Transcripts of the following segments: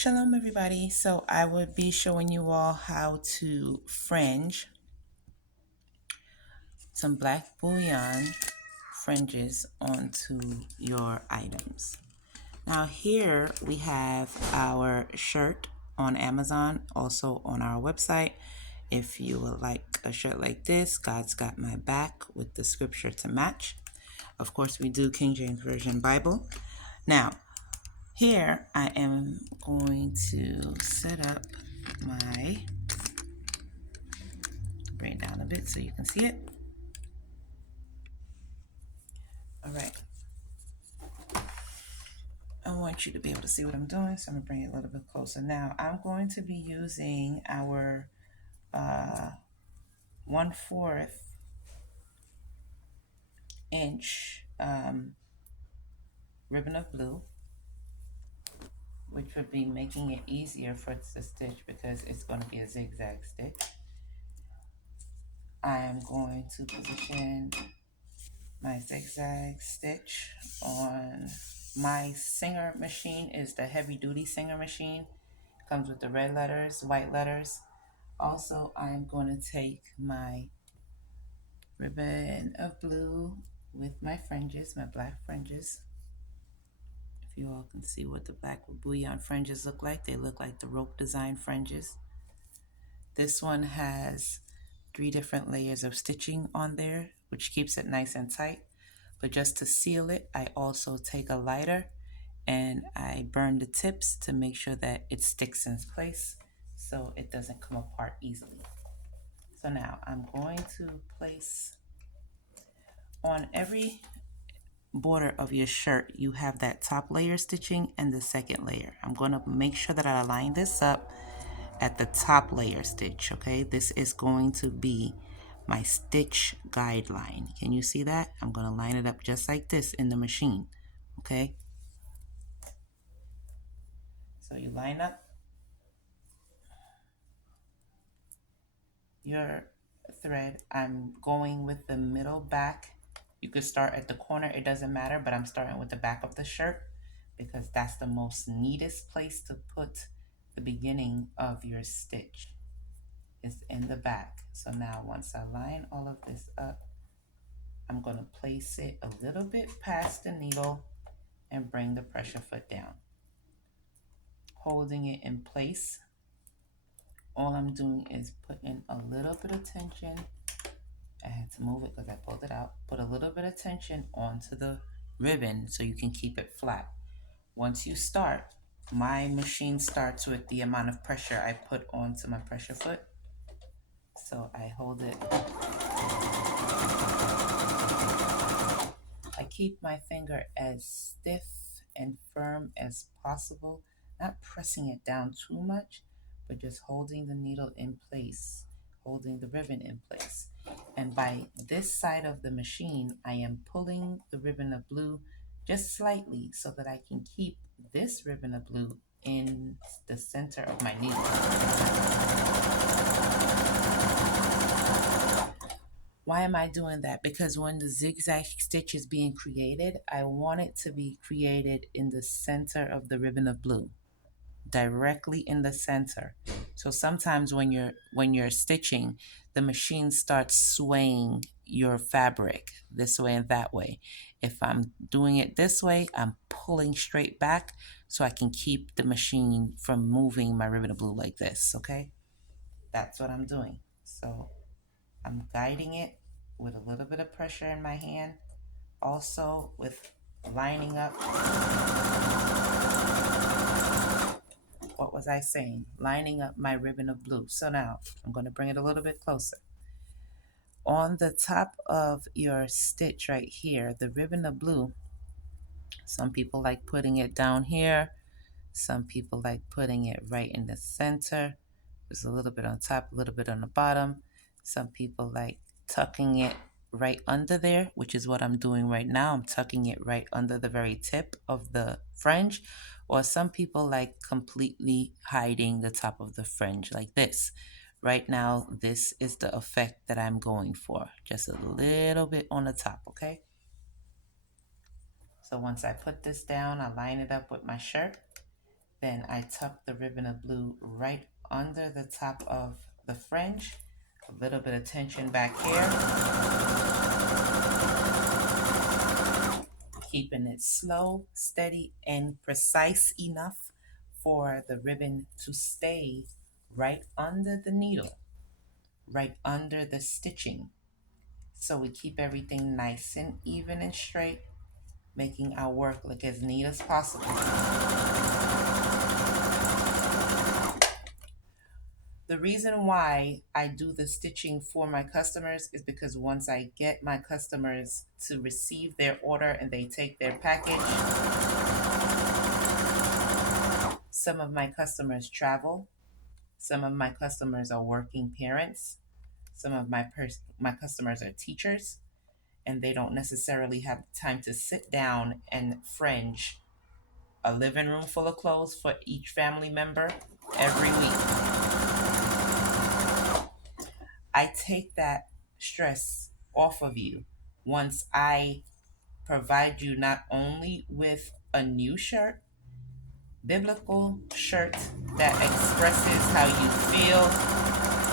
Shalom everybody. So I would be showing you all how to fringe some black bullion fringes onto your items. Now here we have our shirt on Amazon, also on our website. If you would like a shirt like this, God's Got My Back, with the scripture to match. Of course, we do King James Version Bible. Now, here I am going to set up my, bring it down a bit so you can see it. All right. I want you to be able to see what I'm doing, so I'm going to bring it a little bit closer. Now, I'm going to be using our 1/4 inch ribbon of blue, which would be making it easier for it to stitch because it's going to be a zigzag stitch. I am going to position my zigzag stitch on my Singer machine. Is the heavy duty Singer machine. Comes with the red letters, white letters. Also, I'm going to take my ribbon of blue with my fringes, my black fringes. If you all can see what the black bullion fringes look like, they look like the rope design fringes. This one has 3 different layers of stitching on there, which keeps it nice and tight. But just to seal it, I also take a lighter and I burn the tips to make sure that it sticks in place so it doesn't come apart easily. So now I'm going to place on every border of your shirt, you have that top layer stitching and the second layer. I'm going to make sure that I line this up at the top layer stitch, okay? This is going to be my stitch guideline. Can you see that? I'm going to line it up just like this in the machine, okay? So you line up your thread. I'm going with the middle back. You could start at the corner, it doesn't matter, but I'm starting with the back of the shirt because that's the most neatest place to put the beginning of your stitch, is in the back. So now once I line all of this up, I'm going to place it a little bit past the needle and bring the pressure foot down, holding it in place. All I'm doing is putting a little bit of tension. I had to move it because I pulled it out. Put a little bit of tension onto the ribbon so you can keep it flat. Once you start, my machine starts with the amount of pressure I put onto my pressure foot. So I hold it. I keep my finger as stiff and firm as possible, not pressing it down too much, but just holding the needle in place, holding the ribbon in place. And by this side of the machine, I am pulling the ribbon of blue just slightly so that I can keep this ribbon of blue in the center of my needle. Why am I doing that? Because when the zigzag stitch is being created, I want it to be created in the center of the ribbon of blue, directly in the center. So sometimes when you're stitching, the machine starts swaying your fabric this way and that way. If I'm doing it this way, I'm pulling straight back so I can keep the machine from moving my ribbon of blue like this, okay? That's what I'm doing. So I'm guiding it with a little bit of pressure in my hand, also with lining up. What was I saying? Lining up my ribbon of blue. So now I'm going to bring it a little bit closer. On the top of your stitch right here, the ribbon of blue, some people like putting it down here. Some people like putting it right in the center. There's a little bit on top, a little bit on the bottom. Some people like tucking it right under there, which is what I'm doing right now. I'm tucking it right under the very tip of the fringe. Or some people like completely hiding the top of the fringe like this. Right now, this is the effect that I'm going for. Just a little bit on the top, okay? So once I put this down, I line it up with my shirt. Then I tuck the ribbon of blue right under the top of the fringe. A little bit of tension back here, keeping it slow, steady, and precise enough for the ribbon to stay right under the needle, right under the stitching. So we keep everything nice and even and straight, making our work look as neat as possible. The reason why I do the stitching for my customers is because once I get my customers to receive their order and they take their package, some of my customers travel, some of my customers are working parents, some of my customers are teachers, and they don't necessarily have time to sit down and fringe a living room full of clothes for each family member every week. I take that stress off of you once I provide you not only with a new shirt, biblical shirt that expresses how you feel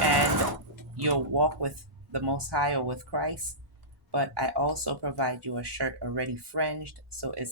and your walk with the Most High or with Christ, but I also provide you a shirt already fringed, so it's